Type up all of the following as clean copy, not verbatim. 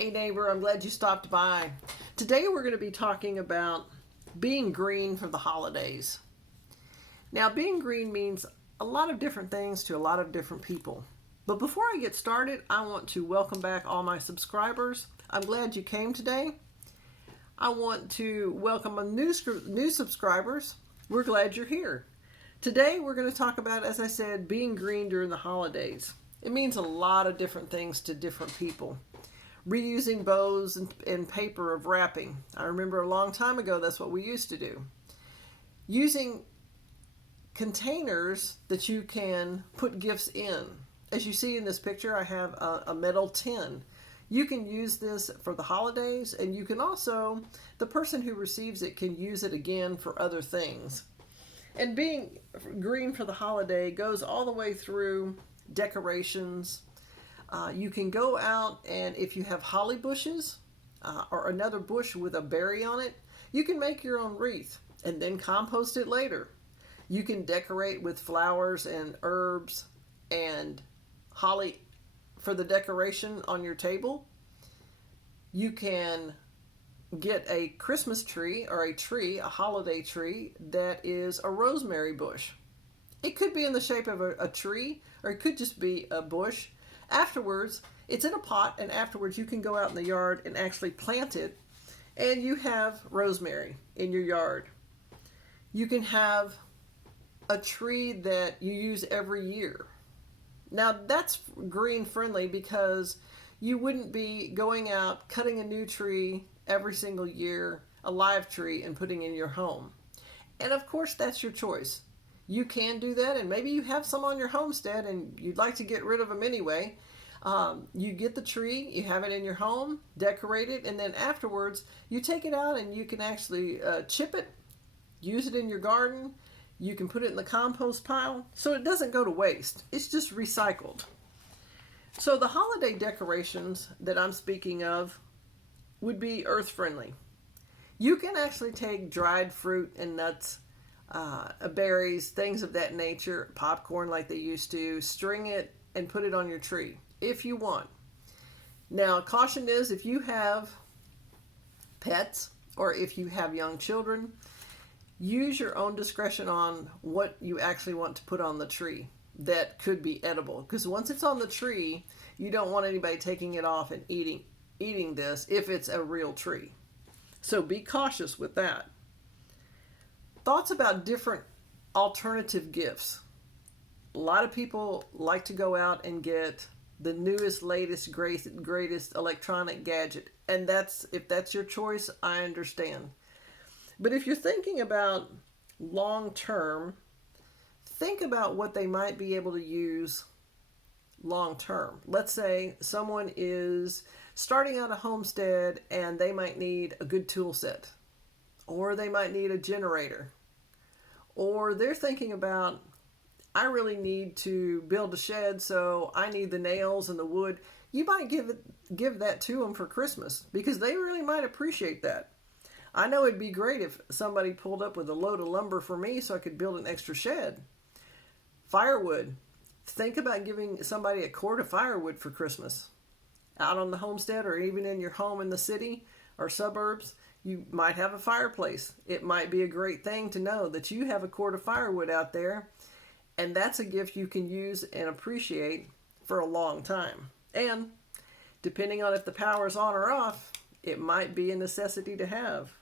Hey neighbor, I'm glad you stopped by. Today we're going to be talking about being green for the holidays. Now, being green means a lot of different things to a lot of different people. But before I get started, I want to welcome back all my subscribers. I'm glad you came today. I want to welcome my new subscribers. We're glad you're here. Today we're going to talk about, as I said, being green during the holidays. It means a lot of different things to different people. Reusing bows and paper of wrapping. I remember a long time ago that's what we used to do. Using containers that you can put gifts in. As you see in this picture, I have a metal tin. You can use this for the holidays, and you can also, the person who receives it can use it again for other things. And being green for the holiday goes all the way through decorations. You can go out, and if you have holly bushes or another bush with a berry on it, you can make your own wreath and then compost it later. You can decorate with flowers and herbs and holly for the decoration on your table. You can get a Christmas tree or a holiday tree that is a rosemary bush. It could be in the shape of a tree, or it could just be a bush. Afterwards, it's in a pot, and afterwards you can go out in the yard and actually plant it, and you have rosemary in your yard. You can have a tree that you use every year. Now that's green friendly because you wouldn't be going out cutting a new tree every single year, a live tree, and putting in your home. And of course that's your choice. You can do that, and maybe you have some on your homestead and you'd like to get rid of them anyway. You get the tree, you have it in your home, decorate it, and then afterwards you take it out and you can actually chip it, use it in your garden. You can put it in the compost pile so it doesn't go to waste. It's just recycled. So the holiday decorations that I'm speaking of would be earth friendly. You can actually take dried fruit and nuts, berries, things of that nature, popcorn like they used to, string it and put it on your tree if you want. Now, caution is if you have pets or if you have young children, use your own discretion on what you actually want to put on the tree that could be edible. Because once it's on the tree, you don't want anybody taking it off and eating this if it's a real tree. So be cautious with that. Thoughts about different alternative gifts. A lot of people like to go out and get the newest, latest, greatest electronic gadget. And if that's your choice, I understand. But if you're thinking about long term, think about what they might be able to use long term. Let's say someone is starting out a homestead and they might need a good tool set, or they might need a generator, or they're thinking about, I really need to build a shed, so I need the nails and the wood. You might give that to them for Christmas because they really might appreciate that. I know it'd be great if somebody pulled up with a load of lumber for me so I could build an extra shed. Firewood. Think about giving somebody a cord of firewood for Christmas. Out on the homestead or even in your home in the city or suburbs, you might have a fireplace. It might be a great thing to know that you have a cord of firewood out there, and that's a gift you can use and appreciate for a long time. And depending on if the power is on or off, it might be a necessity to have.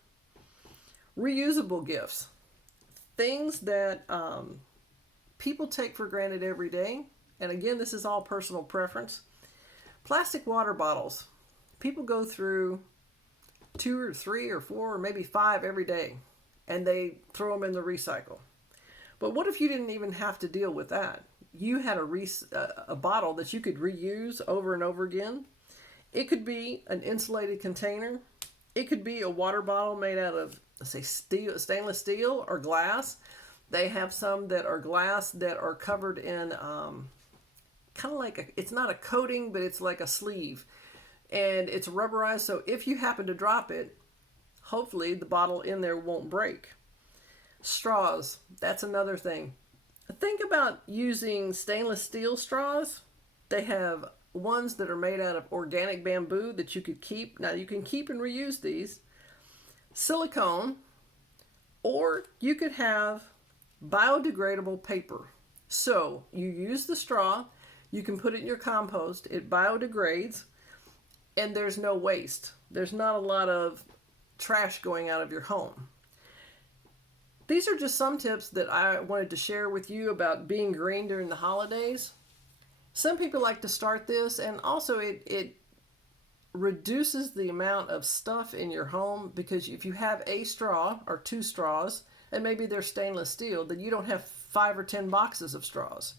Reusable gifts. Things that people take for granted every day. And again, this is all personal preference. Plastic water bottles. People go through 2 or 3 or 4 or maybe 5 every day, and they throw them in the recycle. But what if you didn't even have to deal with that? You had a bottle that you could reuse over and over again. It could be an insulated container. It could be a water bottle made out of, let's say, stainless steel or glass. They have some that are glass that are covered in kind of like it's not a coating, but it's like a sleeve. And it's rubberized, so if you happen to drop it, hopefully the bottle in there won't break. Straws, that's another thing. Think about using stainless steel straws. They have ones that are made out of organic bamboo that you could keep. Now you can keep and reuse these. Silicone, or you could have biodegradable paper. So you use the straw, you can put it in your compost, it biodegrades, and there's no waste. There's not a lot of trash going out of your home. These are just some tips that I wanted to share with you about being green during the holidays. Some people like to start this, and also it reduces the amount of stuff in your home, because if you have a straw or two straws, and maybe they're stainless steel, then you don't have 5 or 10 boxes of straws.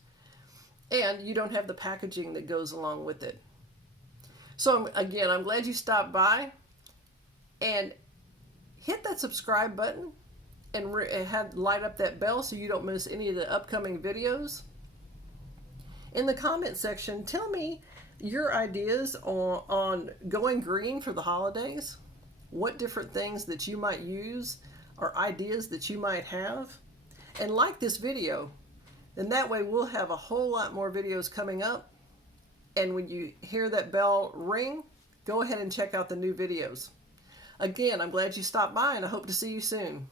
And you don't have the packaging that goes along with it. So again, I'm glad you stopped by, and hit that subscribe button and light up that bell so you don't miss any of the upcoming videos. In the comment section, tell me your ideas on going green for the holidays, what different things that you might use or ideas that you might have, and like this video. And that way we'll have a whole lot more videos coming up. And when you hear that bell ring, go ahead and check out the new videos. Again, I'm glad you stopped by, and I hope to see you soon.